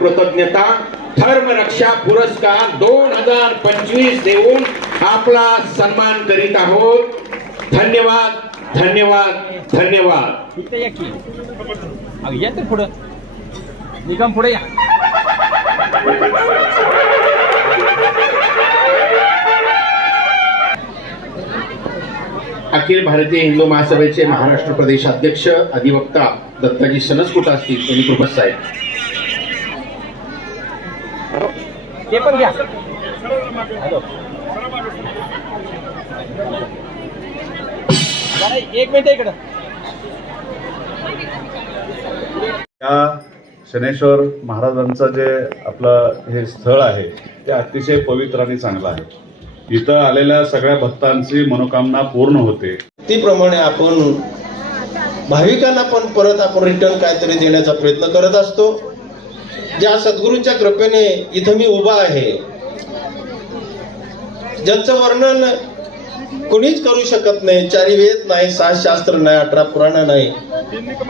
कृतज्ञता धर्मरक्षा पुरस्कार दोन हजार पंचवीस देऊन आपला सन्मान करीत आहोत. धन्यवाद धन्यवाद धन्यवाद. या की. अहो या तर पुढं. निगम पुढे या. अखिल भारतीय हिंदू महासभेचे महाराष्ट्र प्रदेश अध्यक्ष अधिवक्ता दत्ताजी सनसकुट असतील त्यांनी कृपा साहेब. ते पण घ्या. हॅलो. जरा एक मिनिट इकडं. या शनेश्वर महाराजांचं जे आपलं हे स्थळ आहे ते अतिशय पवित्र आणि चांगलं आहे. इथं आलेल्या सगळ्या भक्तांची मनोकामना पूर्ण होते. त्याप्रमाणे आपण भाविकांना पण परत आपण रिटर्न काहीतरी देण्याचा प्रयत्न करत असतो. ज्या सद्गुरूंच्या कृपेने इथं मी उभा आहे ज्यांचं वर्णन कोणीच करू शकत नाही चारी वेद नाही सात शास्त्र नाही अठरा पुराण नाही.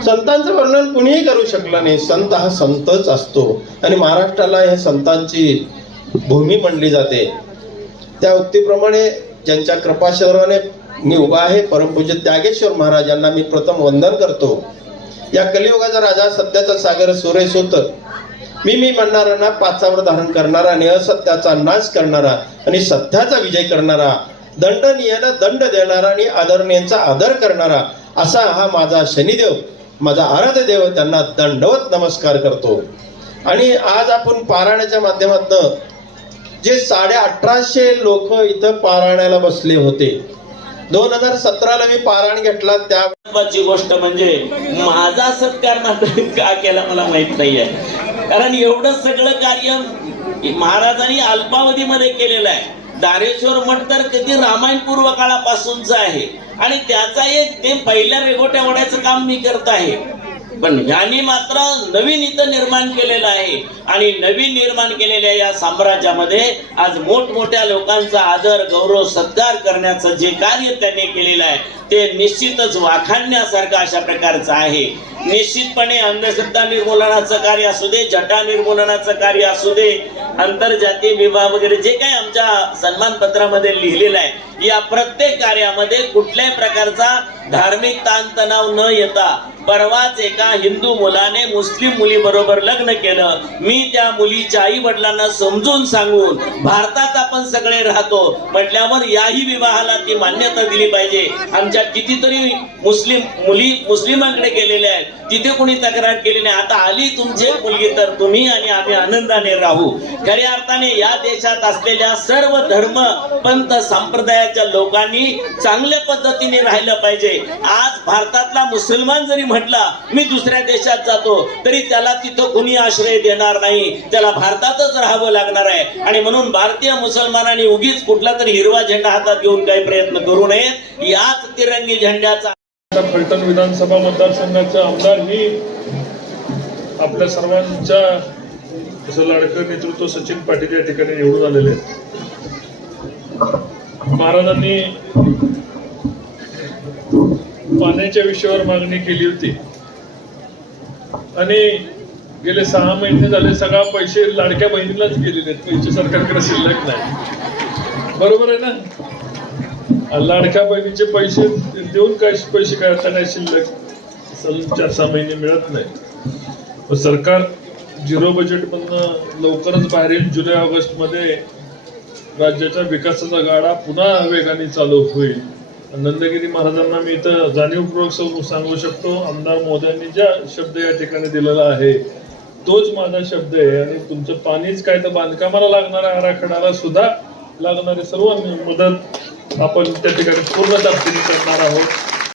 संतांचं वर्णन कुणीही करू शकलं नाही. संत हा संतच असतो. आणि महाराष्ट्राला हे संतांची भूमी म्हणली जाते. त्या उक्तीप्रमाणे ज्यांच्या कृपाशर्वाने मी उभा आहे परमपूज्य त्यागेश्वर महाराजांना मी प्रथम वंदन करतो. या कलियुगाचा राजा सत्याचा सागर सुरेश होतं मी मी म्हणणारा ना पाचावर धारण करणारा आणि असत्याचा नाश करणारा आणि सत्याचा विजय करणारा दंडनीयाला दंड देणारा आणि आदरणीयांचा आदर करणारा असा हा माझा शनिदेव माझा आराध्य देव त्यांना दंडवत नमस्कार करतो. आणि आज आपण पारायणाच्या माध्यमातून जे साडे अठराशे लोक इथं पारायणाला बसले होते दोन हजार सतराला मी पारायण घेतला त्या गोष्ट म्हणजे माझा सत्कार का केला मला माहीत नाहीये. कारण एवढं सगळं कार्य महाराजांनी अल्पावधीमध्ये केलेलं आहे. दारेश्वर मठ तर कधी रामायण पूर्व काळापासूनच आहे. आणि त्याचा एक ते पहिल्या रेगोट्या वड्याचं काम मी करत आहे. पण ह्यांनी मात्र नवीन इथं निर्माण केलेलं आहे. आणि नवीन निर्माण केलेल्या या साम्राज्यामध्ये आज मोठमोठ्या लोकांचा आदर गौरव सत्कार करण्याचं जे कार्य त्यांनी केलेलं आहे ते निश्चितच वाखाणण्यासारखं अशा प्रकारचं आहे. निश्चितपणे अंधश्रद्धा निर्मूलनाचं कार्य असू दे जटा निर्मूलनाचं कार्य असू दे आंतरजातीय विवाह वगैरे जे काही आमच्या सन्मानपत्रामध्ये लिहिलेलं आहे या प्रत्येक कार्यामध्ये कुठल्याही प्रकारचा धार्मिक ताणतणाव न येता परवाच एका हिंदू मुलाने मुस्लिम मुली बरोबर लग्न केलं. मी त्या मुलीच्या आई वडिलांना समजून सांगून भारतात आपण सगळे राहतो. म्हटल्यावर याही विवाहाला ती मान्यता दिली पाहिजे. आमच्या कितीतरी मुस्लिम मुली मुस्लिमांकडे गेलेल्या आहेत. तिथे कोणी तक्रार केली नाही. आता आली तुमची मुलगी तर तुम्ही आणि आम्ही आनंदाने राहू. खऱ्या अर्थाने या देशात असलेल्या सर्व धर्म पंथ संप्रदायाच्या लोकांनी चांगल्या पद्धतीने राहिलं पाहिजे. आज भारतातला मुसलमान जरी म्हटला मी दुसऱ्या देशात जातो तरी त्याला तिथं कुणी आश्रय देणार नाही. त्याला भारतातच राहावं लागणार आहे. आणि म्हणून भारतीय मुसलमानांनी उगीच कुठला तरी हिरवा झेंडा हातात घेऊन काही प्रयत्न करू नयेत. याच तिरंगी झेंड्याचा फलटण विधानसभा मतदारसंघाचे आमदार ही आपल्या सर्वांच्या जसं लाडकं नेतृत्व सचिन पाटील या ठिकाणी निवडून आलेले महाराजांनी पाण्याच्या विषयावर मागणी केली होती. आणि गेले सहा महिने झाले सगळा पैसे लाडक्या बहिणीलाच गेलेले आहेत. पैसे सरकारकडे शिल्लक नाही. बरोबर आहे ना? लाडक्या बहिणीचे पैसे देऊन काय पैसे काय आता नाही शिल्लक? चार सहा महिने मिळत नाही. सरकार झिरो बजेट मधन लवकरच बाहेर येईल. जुलै ऑगस्टमध्ये राज्याच्या विकासाचा गाडा पुन्हा वेगाने चालू होईल. नंदगिरी महाराजांना मी इथं जाणीवपूर्वक सांगू- सांगू शकतो. आमदार मोदयांनी ज्या शब्द या ठिकाणी दिलेला आहे तोच माझा शब्द आहे आणि तुमचं पाणीच काय तर बांधकामाला लागणाऱ्या आराखड्याला सुद्धा लागणारी सर्व मदत आपण त्या ठिकाणी पूर्ण ताकदीने करणार आहोत.